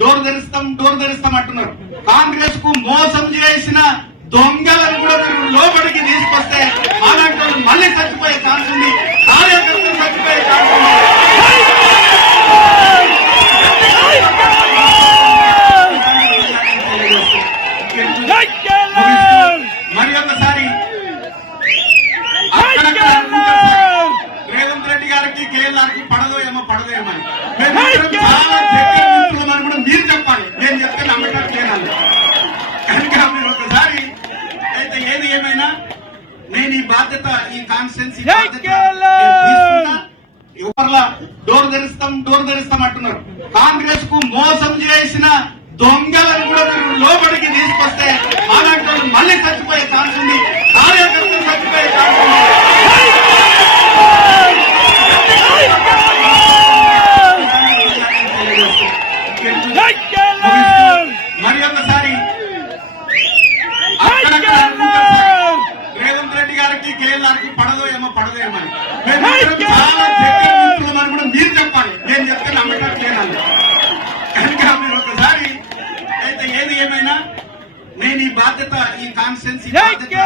Door తెరుస్తాం door తెరుస్తాం అంటున్నారు. కాంగ్రెస్కు మోసం చేసిన దొంగలను కూడా లోపలికి తీసుకొస్తే అలాంటి మళ్ళీ చచ్చిపోయే ఛాన్స్ ఉంది. కార్యకర్తలు చచ్చిపోయే ఛాన్స్ ఉంది. మరి ఒకసారి రేవంత్ రెడ్డి గారికి కేఎల్ఆర్కి పడదో ఏమో పడదో ఏమో చాలా దగ్గర ఉంటున్నామని కూడా మీరు చెప్పాలి నేను చెప్తే నమ్మకట్లేను కనుక మీరు ఒకసారి అయితే ఏది ఏమైనా నేను ఈ బాధ్యత ఈ కాన్స్టిట్యున్సీ ఎవరిలా? డోర్ తెరుస్తాం డోర్ తెరుస్తాం అంటున్నారు. కాంగ్రెస్కు మోసం చేసిన దొంగలను కూడా మీరు లోపలికి తీసుకొస్తే అలాంటి వాళ్ళు మళ్ళీ చచ్చిపోయే ఛాన్స్ ఉంది. కార్యకర్తలు చచ్చిపోయే ఛాన్స్ ఉంది. మరి ఒకసారి అక్కడక్కడ గారికి కేఎల్ఆర్కి పడదో ఏమో పడదో ఏమో చాలా దగ్గర కూడా మీరు చెప్పాలి. నేను చెప్తే నమ్మకట్లేను కనుక మీరు ఒకసారి అయితే ఏది ఏమైనా నేను ఈ బాధ్యత ఈ కాన్స్టిట్యున్సీ బాధ్యత.